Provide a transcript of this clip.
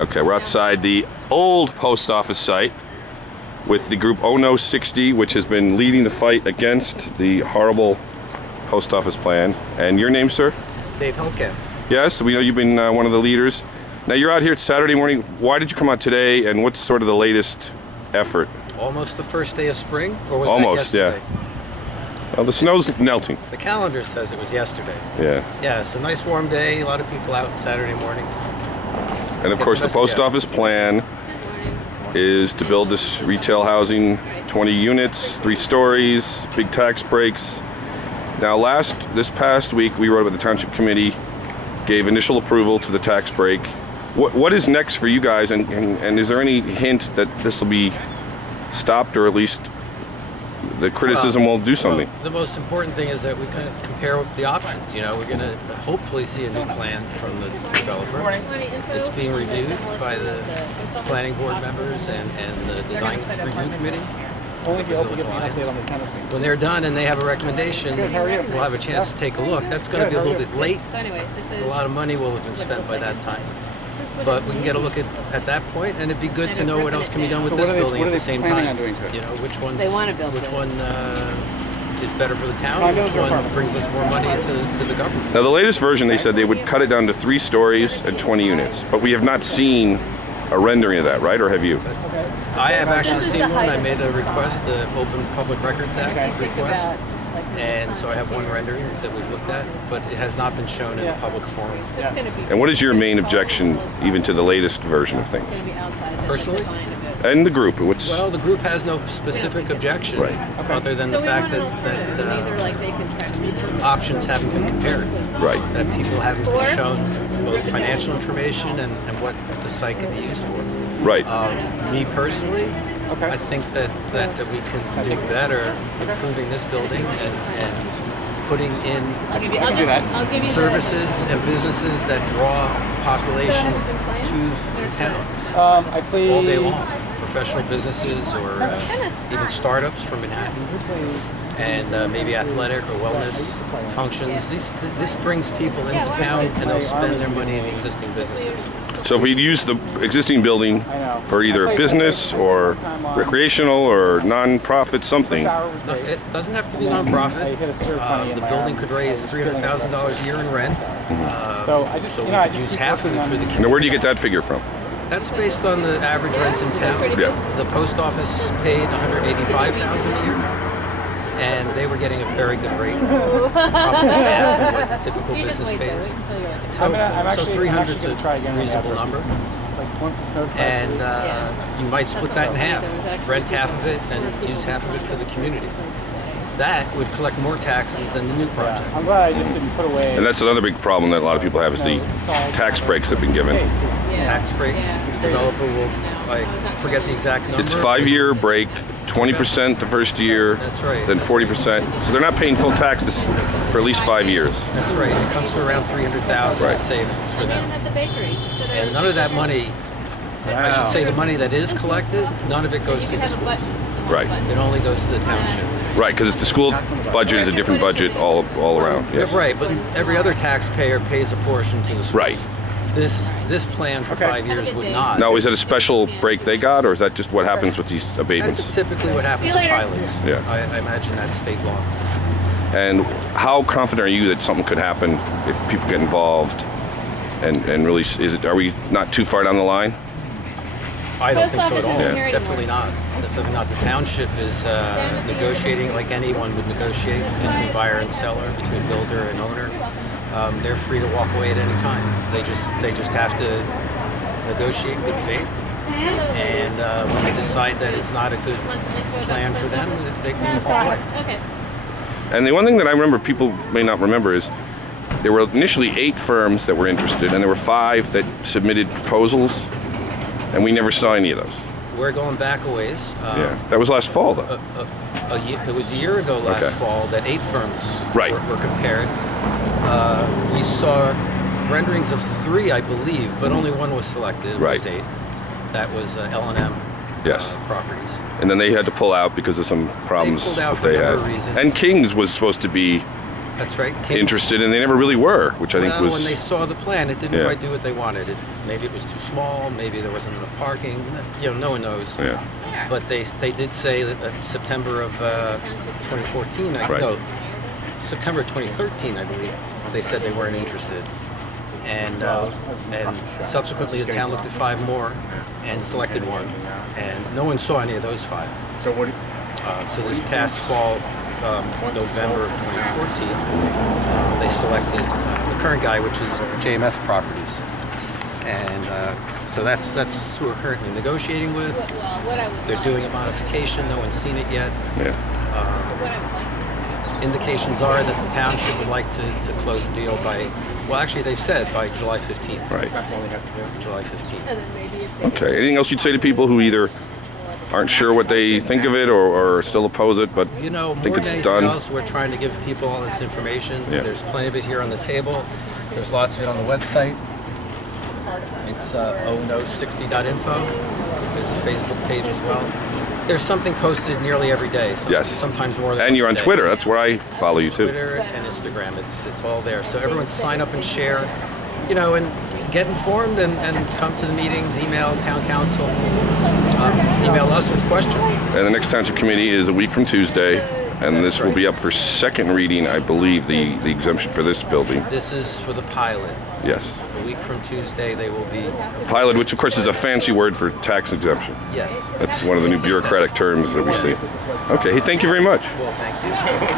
Okay, we're outside the old post office site with the group M2U00646, which has been leading the fight against the horrible post office plan. And your name, sir? It's Dave Helkamp. Yes, we know you've been one of the leaders. Now you're out here Saturday morning. Why did you come out today, and what's sort of the latest effort? Almost the first day of spring, or was Almost, that yesterday? Yeah. Well, the snow's melting. The calendar says it was yesterday. Yeah. Yeah, it's a nice warm day. A lot of people out Saturday mornings. And of course, the post office plan is to build this retail housing, 20 units, 3 stories, big tax breaks. Now, this past week, we wrote about the township committee, gave initial approval to the tax break. What is next for you guys, and is there any hint that this will be stopped, or at least the criticism will do something? Well, the most important thing is that we kind of compare the options. You know, we're going to hopefully see a new plan from the developer. It's being reviewed by the planning board members and the design review committee. When they're done and they have a recommendation, we'll have a chance to take a look. That's going to be a little bit late. A lot of money will have been spent by that time. But we can get a look at that point, and it'd be good to know what else can be done with this building at the same time. You know, which one is better for the town, which one brings us more money to the government. Now, the latest version, they said they would cut it down to 3 stories and 20 units, but we have not seen a rendering of that, right? Or have you? I have actually seen one. I made a request, the Open Public Records Act request. And so I have one rendering that we've looked at, but it has not been shown in a public forum. And what is your main objection even to the latest version of things? Personally? And the group? Well, the group has no specific objection, other than the fact that options haven't been compared. Right. That people haven't been shown both financial information and what the site can be used for. Right. Me personally, I think that we can do better improving this building and putting in services and businesses that draw population to the town all day long. Professional businesses or even startups from Manhattan, and maybe athletic or wellness functions. This brings people into town, and they'll spend their money in existing businesses. So if we use the existing building for either a business or recreational or non-profit something. It doesn't have to be non-profit. The building could raise $300,000 a year in rent. So we could use half of it for the community. Now, where do you get that figure from? That's based on the average rents in town. Yeah. The post office paid $185,000 a year, and they were getting a very good rate, probably half of what the typical business pays. So 300 is a reasonable number, and you might split that in half, rent half of it, and use half of it for the community. That would collect more taxes than the new project. I'm glad I just didn't put away. And that's another big problem that a lot of people have, is the tax breaks that have been given. Tax breaks, the developer will, I forget the exact number. It's 5-year break, 20% the first year, That's right. then 40%. So they're not paying full taxes for at least 5 years. That's right. It comes to around $300,000 in savings for them. And none of that money, I should say the money that is collected, none of it goes to the schools. Right. It only goes to the township. Right, because the school budget is a different budget all around. Yes. Right, but every other taxpayer pays a portion to the schools. Right. This plan for 5 years would not. Now, is that a special break they got, or is that just what happens with these abatements? That's typically what happens with pilots. Yeah. I imagine that's state law. And how confident are you that something could happen if people get involved? And really, are we not too far down the line? I don't think so at all. Yeah. Definitely not. Definitely not. The township is negotiating like anyone would negotiate between buyer and seller, between builder and owner. They're free to walk away at any time. They just have to negotiate in good faith. And when they decide that it's not a good plan for them, they can walk away. And the one thing that I remember people may not remember is there were initially 8 firms that were interested, and there were 5 that submitted proposals, and we never saw any of those. We're going back a ways. Yeah, that was last fall, though. It was a year ago last fall that 8 firms were compared. We saw renderings of 3, I believe, but only one was selected. It was 8. That was L&M Properties. And then they had to pull out because of some problems they pulled out that for they a number had. of reasons. And King's was supposed to be That's right. interested, and they never really were, which I think was... when they saw the plan, it didn't Yeah. quite do what they wanted. Maybe it was too small, maybe there wasn't enough parking, no one knows. Yeah. But they did say that September of 2014, Right. no, September of 2013, I believe, they said they weren't interested. And subsequently the town looked at 5 more and selected one, and no one saw any of those 5. So this past fall, November of 2014, they selected the current guy, which is JMF Properties, and so that's who we're currently negotiating with. They're doing a modification. No one's seen it yet. Yeah. Indications are that the township would like to close the deal by, well, actually they've said by July 15th. Right. July 15th. Okay. Anything else you'd say to people who either aren't sure what they think of it or still oppose it, but You know, think more it's than anything done? else, we're trying to give people all this information. Yeah. There's plenty of it here on the table. There's lots of it on the website. It's M2U00646.info. There's a Facebook page as well. There's something posted nearly every day. Yes. Sometimes more than And you're on once a day. Twitter. That's where I follow you too. Twitter and Instagram. It's all there. So everyone sign up and share, and get informed and come to the meetings, email town council, email us with questions. And the next township committee is a week from Tuesday, and That's this will right. be up for second reading, I believe, the exemption for this building. This is for the pilot. Yes. A week from Tuesday, they will be. Pilot, which of course is a fancy word for tax exemption. Yes. That's one of the new bureaucratic terms that we see. Okay, hey, thank you very much. Well, thank you.